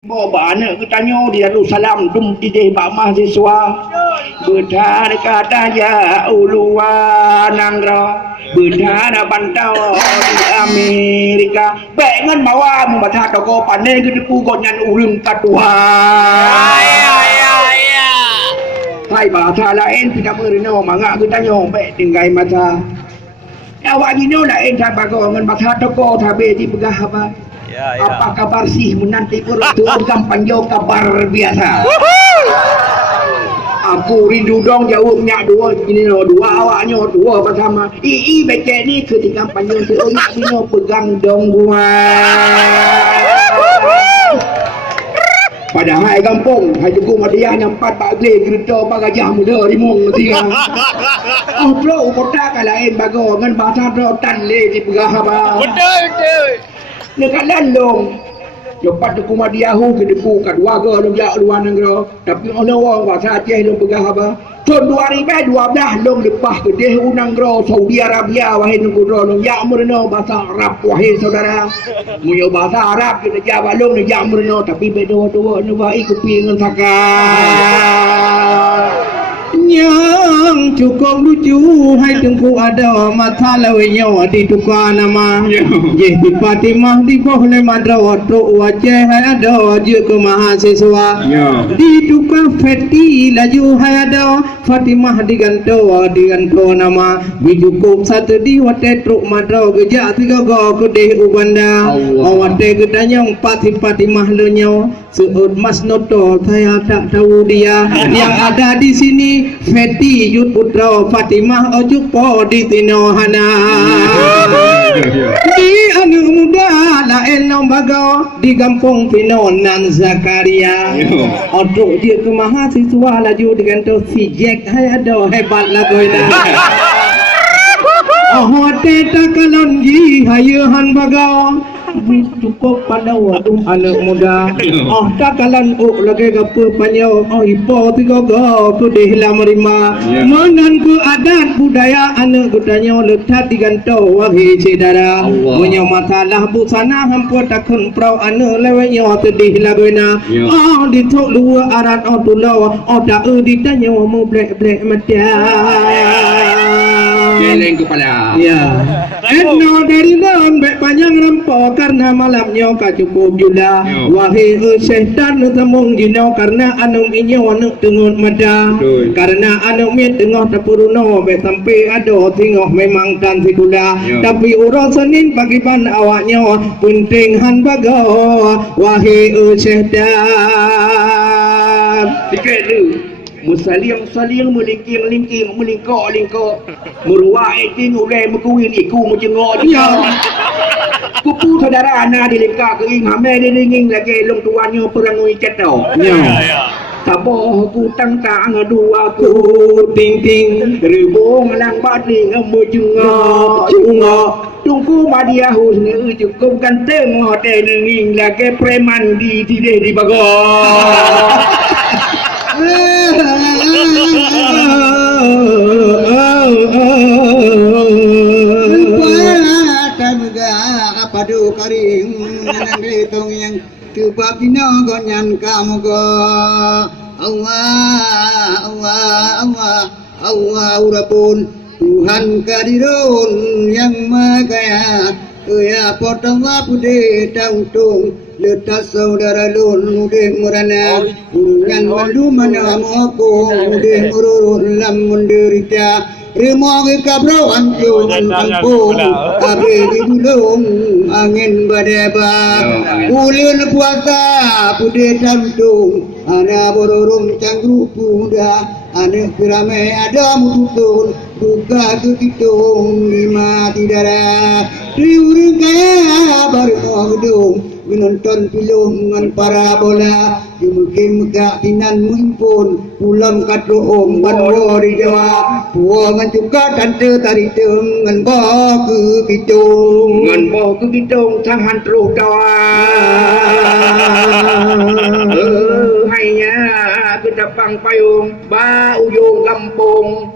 Bawa anak kita tanya dia Darussalam dum di bak mahasiswa bedar kata ya uluan nangra bedar bantau di Amerika bengan bawa membaca toko pandai ke depu gonyan urung katua hai bahasa lain tidak merino mangak kita tanya baik tinggai mata awak gino lain tak bago ngan bahasa toko tabe di begah apa. Apa kabar sih menanti perut gampang jauh kabar biasa. Aku rindu dong jawabnya dua ini dua awaknya dua bersama. Becek ni ketika panjang tu nak pegang dong gua. Padahal kampung hai tuku madiah nyampat pak gle kereta bagajah muda rimong tiga. Oh bro kota lain bago ngan bahasa rotan le di pegah apa. Betul. Dekat landong lepas tu kumadiahu ke depu kat warga lu jak luar negara tapi orang bahasa Aceh lu pegah apa tahun 2012 long lepas ke deh unanggro Saudi Arabia wahai negara lu jak mereno bahasa Arab wahai saudara muyo bahasa Arab kita jawab long ni jak mereno tapi beda-beda ni baik kopi dengan sakar yang cukup lucu hai tengku ada mata lawenya di tukar nama je di Fatimah di boleh madrasah tu wajah hai ada je ke mahasiswa di tukar feti laju hai ada Fatimah diganto nama cukup satu di wate truk madrasah gejak tiga go kedeh ubanda wate gedanya empat si Fatimah lenyo seud mas noto saya tak tahu dia yang ada di sini Feti Yud Putra Fatimah ojuk po di Tinohana di anu muda lain lembaga di kampung Pinonan Zakaria ojuk dia ke mahasiswa laju diganto si Jack hai ada hebat lagu ini hote takalon ji hayuhan baga cukup pada waktu anak muda takalan lagi gapa panyo ipo tiga go tu dihla merima manan ke adat budaya anak gudanya letak diganto wahai saudara punya masalah busana hampir takun prau anak lewenya tu dihla goina ditok luar arat tulau tak ditanya mau blek mata geleng kepala no dari non bek panjang rempok karena malamnya ka cukup jula wahai syaitan temung jino karena anu inyo anu tengut mada karena anu mit tengah tapuruno bek sampai ada tengah memang tan sikula tapi urusanin pagiban awaknya penting han bago wahai syaitan tiket lu Musalim melingking melingkok meruak eting ulai mekuin iku menjengok dia kupu saudara ana dileka ke ing hame dilinging lagi long tuannya perangui cetau Saboh ku tangkang dua ku ting rebong lang bading menjengok tunggu madiahu ni cukup ganteng hotel ninging lagi preman di tideh di bagong padu karing nang hitung yang coba pino gonyan kamu go Allah urapun Tuhan kadirun yang makaya ya potong apude tangtung letak saudara lun mude murana dengan malu mana moko mude mururun lam menderita remong kabro anjo kampung abe di bulung angin badeba ulun puasa pude tantung ana bororong canggu puda ane kerame ada mututun buka kekitung lima tidara diurung kaya baru gedung menonton film dengan parabola mungkin megak tinan mumpun pulang katloong banwo di Jawa puangan juga tante tari dengan bawa ke kitung tahan terus kawan hanya ke depan payung ba ujung kampung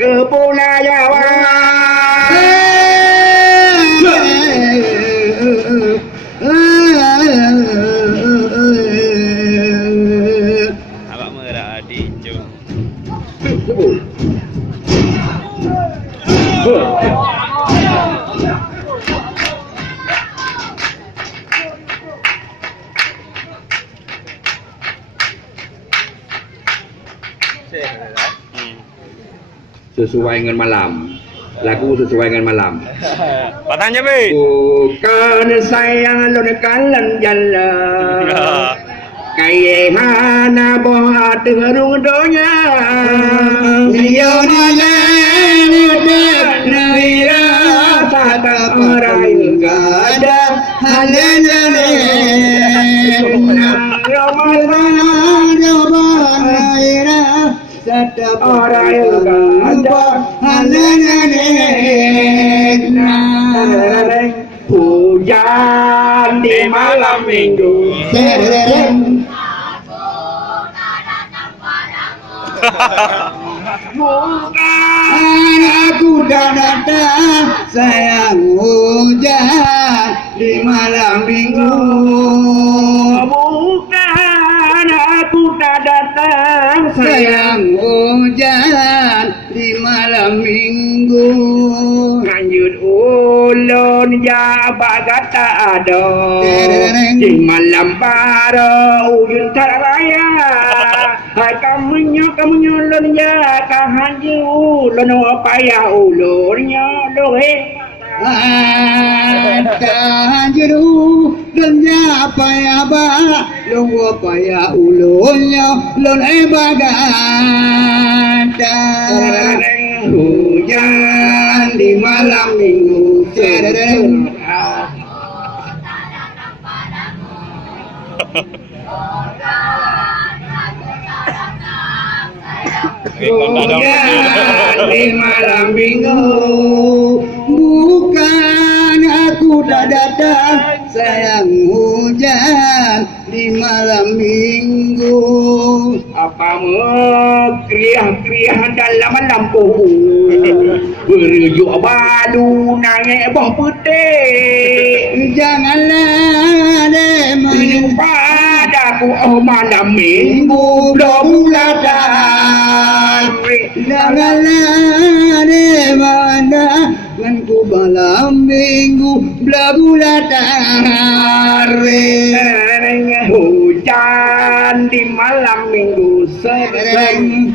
ke bola Jawa Sesuai dengan malam. Lagu sesuai dengan malam. Patang je, Bi. Bukan sayang lo kalan jalan. Kaya mana boh terung donya. Yo nalera sata orang gada halene. Orang gada halene. Hujan di malam minggu. Bukan aku dah datang, sayang hujan di malam minggu. Bukan aku dah datang, sayang hujan di malam minggu. Lanjut ulun jabat kata ada di malam baru ujung tak raya. Hai kamunya ulun ya kahanji ulun payah ulunnya dohe. Kahanji ulun ya payah ba lu payah ulunnya ulun bagada. Hujan di malam minggu. Hujan di malam minggu. Bukan aku dah datang, sayang hujan di malam minggu. Apa kriah-kriah dalam lampu berjuk balu naik bawah putih. Janganlah demam padaku malam minggu bulan. Janganlah demam ku malam minggu bulan. Hujan di malam minggu sering